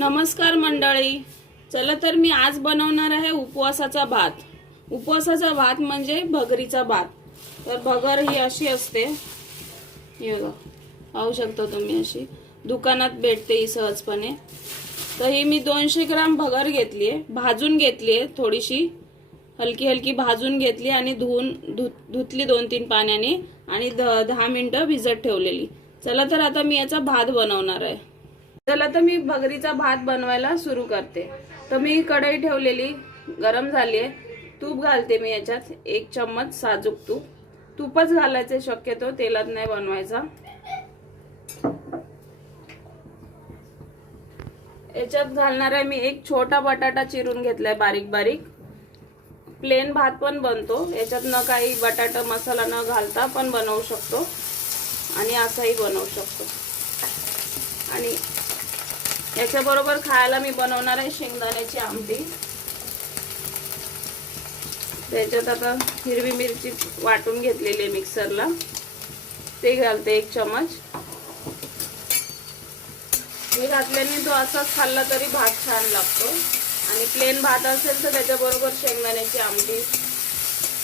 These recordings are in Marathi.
नमस्कार मंडळी. चला तर मी आज बनवणार आहे उपवासाचा भात. उपवासाचा भात म्हणजे भगरीचा भात. तर भगर ही अशी असते. हे बघा. पाहू शकता तुम्ही अशी. दुकानात भेटते ही सहजपणे. तर ही मी दोनशे ग्राम भगर घेतली आहे. भाजून घेतली आहे थोडीशी. हलकी हलकी भाजून घेतली आणि धुवून धु धुतली दोन तीन पाण्याने आणि द दहा मिनटं भिजत ठेवलेली. चला तर आता मी याचा भात बनवणार आहे. चला तर मी भगरीचा भात बनवायला सुरू करते. तर मी कढई ठेवलेली गरम झाली आहे. तूप घालते मी याच्यात एक चम्मच साजूक तूप. तूपच घालायचे शक्यतो तेलात नाही बनवायचा. याच्यात घालणार आहे मी एक छोटा बटाटा चिरून घेतलाय बारीक बारीक. प्लेन भात पण बनतो. याच्यात न काही बटाटा मसाला न घालता पण बनवू शकतो. आणि असाही बनवू शकतो. आणि याच्याबरोबर खायला मी बनवणार आहे शेंगदाण्याची आमटी. त्याच्यात आता हिरवी मिरची वाटून घेतलेली आहे मिक्सरला. ते घालते एक चमच हे घातल्याने तो असाच खाल्ला तरी भात छान लागतो. आणि प्लेन भात असेल तर त्याच्याबरोबर शेंगदाण्याची आमटी.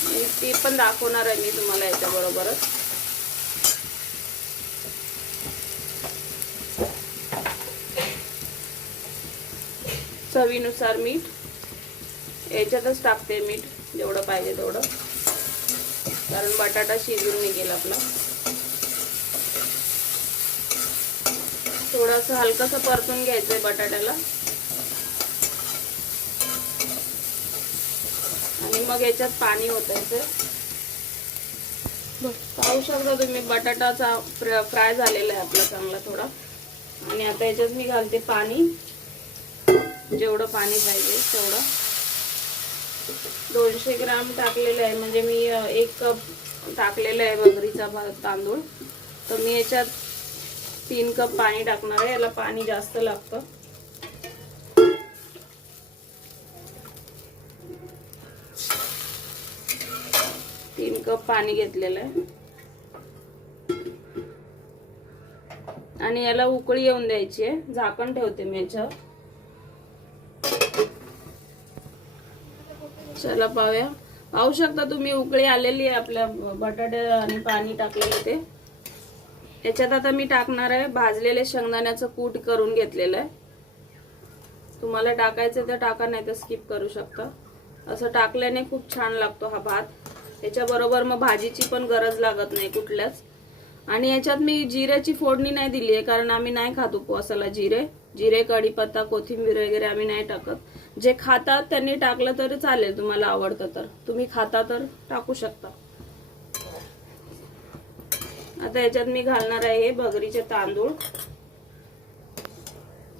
आणि ती पण दाखवणार आहे मी तुम्हाला याच्याबरोबरच. चवीनुसार मीठ. याच्यातच टाकते मीठ जेवढं पाहिजे तेवढं. कारण बटाटा शिजून निघेल आपला. थोडंसं हलकंसं परतून घ्यायचंय बटाट्याला. आणि मग याच्यात पाणी ओतायचं पाहू शकता तुम्ही बटाटाचा फ्राय झालेला आहे आपला चांगला थोडा. आणि आता याच्यात मी घालते पाणी. जेवढं पाणी पाहिजे तेवढं. दोनशे ग्राम टाकलेलं आहे. म्हणजे मी एक कप टाकलेलं आहे बगरीचा तांदूळ. तर मी याच्यात तीन कप पाणी टाकणार आहे. याला पाणी जास्त लागतं. तीन कप पाणी घेतलेलं आहे. आणि याला उकळी येऊन द्यायची आहे. झाकण ठेवते मी याच्यावर. चला पाहूया. पाहू शकता तुम्ही उकळी आलेली आहे आपल्या बटाटे आणि पाणी टाकलेलं ते. याच्यात आता मी टाकणार आहे भाजलेले शेंगदाण्याचं कूट करून घेतलेलं आहे. तुम्हाला टाकायचं तर टाका नाही तर स्किप करू शकता. असं टाकल्याने खूप छान लागतो हा भात. याच्याबरोबर मग भाजीची पण गरज लागत नाही कुठल्याच. आणि याच्यात मी जिऱ्याची फोडणी नाही दिली आहे कारण आम्ही नाही खात उपवासाला जिरे. जिरे कढीपत्ता कोथिंबीर वगैरे आम्ही नाही टाकत. जे खातात त्यांनी टाकलं तरी चालेल तुम्हाला आवडतं तर. तुम्ही खाता तर टाकू शकता. आता याच्यात मी घालणार आहे हे भगरीचे तांदूळ.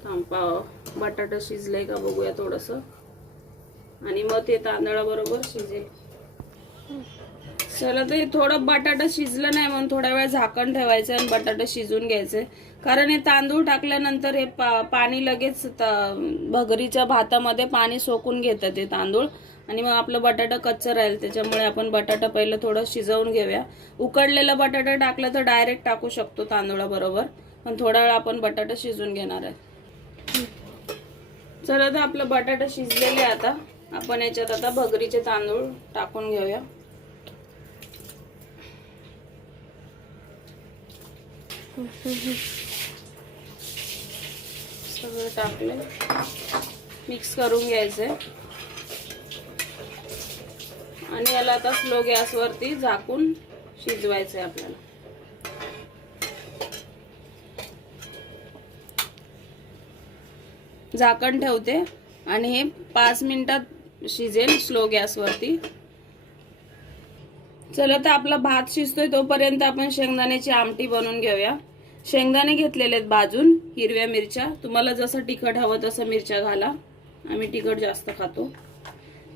थांबा बटाटा शिजलंय का बघूया थोडस. आणि मग ते तांदळाबरोबर शिजेल. चला तर थोडं बटाटा शिजलं नाही म्हणून थोडा वेळ झाकण ठेवायचं आणि बटाटा शिजून घ्यायचे. कारण हे तांदूळ टाकल्यानंतर हे पा पाणी लगेच भगरीच्या भातामध्ये पाणी सोकून घेतं ते तांदूळ. आणि मग आपलं बटाटा कच्चं राहील त्याच्यामुळे आपण बटाटा पहिलं थोडं शिजवून घेऊया. उकडलेला बटाटा टाकला तर डायरेक्ट टाकू शकतो तांदूळाबरोबर. पण थोडा वेळ आपण बटाटा शिजून घेणार आहे. चला तर आपलं बटाटा शिजलेले आता. आपण याच्यात आता भगरीचे तांदूळ टाकून घेऊया. सगळं टाकले मिक्स करून घ्यायचं आणि याला आता स्लो गॅसवरती झाकून शिजवायचंय आपल्याला. झाकण ठेवते आणि हे पाच मिनिटात शिजेल स्लो गॅसवरती चला तर आपला भात शिजतोय तोपर्यंत आपण शेंगदाण्याची आमटी बनवून घेऊया. शेंगदाणे घेतलेले आहेत भाजून हिरव्या मिरच्या. तुम्हाला जसं तिखट हवं तसं मिरच्या घाला. आम्ही तिखट जास्त खातो.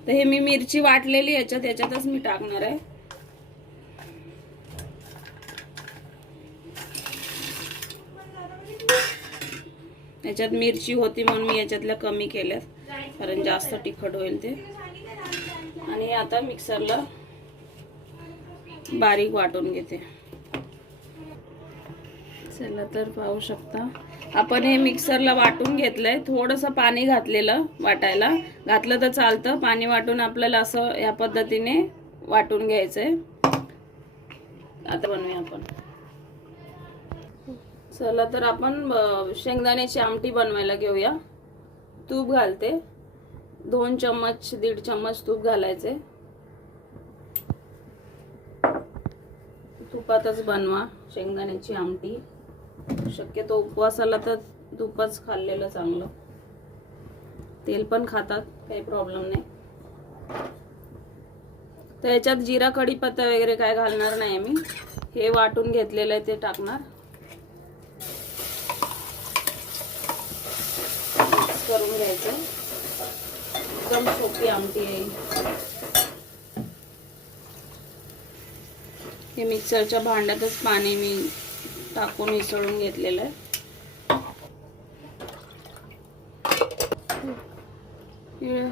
तर हे मी मिरची वाटलेली याच्यात याच्यातच मी टाकणार आहे. याच्यात मिरची होती म्हणून मी याच्यातल्या कमी केल्यात कारण जास्त तिखट होईल ते. आणि आता मिक्सरला बारीक वाटून घेते. चला तर पाहू शकता. आपण हे मिक्सरला वाटून घेतलंय. थोडंसं पाणी घातलेलं वाटायला. घातलं तर चालतं. पाणी वाटून आपल्याला असं या पद्धतीने वाटून घ्यायचंय. आता बनवूया आपण. चला तर आपण शेंगदाण्याची आमटी बनवायला घेऊया. तूप घालते. दोन चम्मच दीड चम्मच तूप घालायचे तुपातच बनवा शेंगदाण्याची आमटी. शक्यतो उपवासाला तर तुपच खाल्लेलं चांगलं. तेल पण खातात काही प्रॉब्लेम नाही. तर याच्यात जिरा कढीपत्ता वगैरे काय घालणार नाही मी हे वाटून घेतलेलं आहे ते टाकणार. करून घ्यायचं. एकदम सोपी आमटी आहे. हे मिक्सरच्या भांड्यातच पाणी मी टाकून मिसळून घेतलेलं आहे.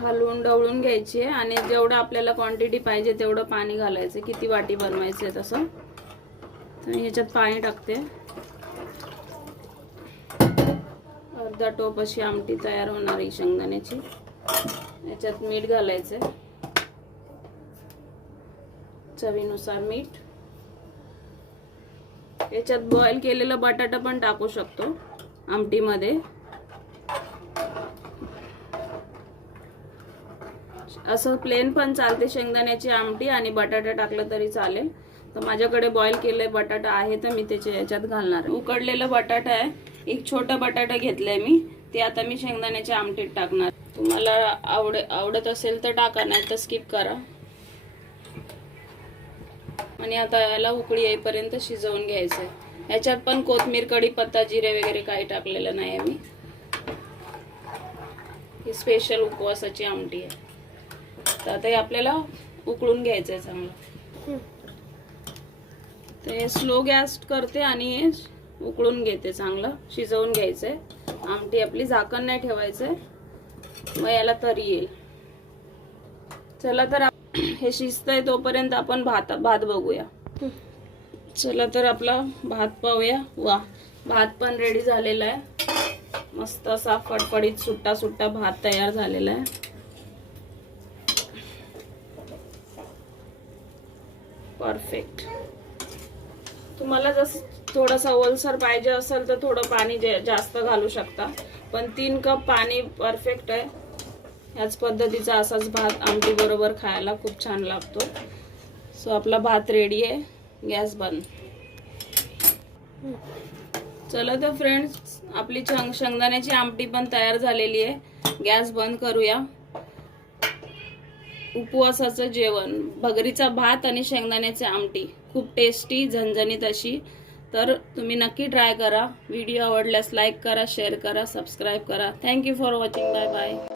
हलवून डवळून घ्यायची आहे आणि जेवढं आपल्याला क्वांटिटी पाहिजे तेवढं पाणी घालायचं. किती वाटी बनवायचं आहे तसं तर मी ह्याच्यात पाणी टाकते. अर्धा टोप अशी आमटी तयार होणार आहे शेंगदाण्याची. याच्यात मीठ घालायचं चवीनुसार मीठ. याच्यात बॉईल केलेला बटाटा पण टाकू शकतो आमटीमध्ये. असं प्लेन पण चालते शेंगदाण्याची आमटी आणि बटाटा टाकलं तरी चालेल. तर माझ्याकडे बॉईल केले बटाटा आहे तर मी त्याच्या याच्यात घालणार उकडलेला उकडलेलं बटाटा आहे एक छोटा बटाटा घेतलाय मी ते आता मी शेंगदाण्याच्या आमटीत टाकणार. तुम्हाला आवड आवडत असेल तर टाका नाही तर स्किप करा. आणि आता याला उकळी येईपर्यंत शिजवून घ्यायचंय. याच्यात पण कोथमीर कढीपत्ता जिरे वगैरे काही टाकलेलं नाही आहे मी. ही स्पेशल उपवासाची आमटी आहे. तर आता हे आपल्याला उकळून घ्यायचं आहे चांगलं. तर हे स्लो गॅस करते आणि हे उकळून घेते चांगलं. शिजवून घ्यायचंय. आमटी आपली झाकण नाही ठेवायचंय. मग याला तरी येईल. चला तर आप- हे शिजतंय तोपर्यंत आपण भात भात बघूया. चला तर आपला भात पाहूया. वा भात पण रेडी झालेला आहे. मस्त असा फडफडीत सुट्टा सुट्टा भात तयार झालेला आहे. परफेक्ट तुम्हाला जसं थोडासा ओलसर पाहिजे असेल तर थोडं पाणी जे- जास्त घालू शकता. पण तीन कप पाणी परफेक्ट आहे. याच पद्धतीचा असाच भात आमटी बरोबर खायला खूप छान लागतो. सो आपला भात रेडी आहे. गॅस बंद. चला तर फ्रेंड्स आपली छंग शेंगदाण्याची आमटी पण तयार झालेली आहे. गॅस बंद करूया. उपवासाचं जेवण. भगरीचा भात आणि शेंगदाण्याची आमटी. खूप टेस्टी झणझणीत अशी. तर तुम्ही नक्की ट्राय करा. व्हिडिओ आवडल्यास लाईक करा शेअर करा सबस्क्राईब करा. Thank you for watching bye bye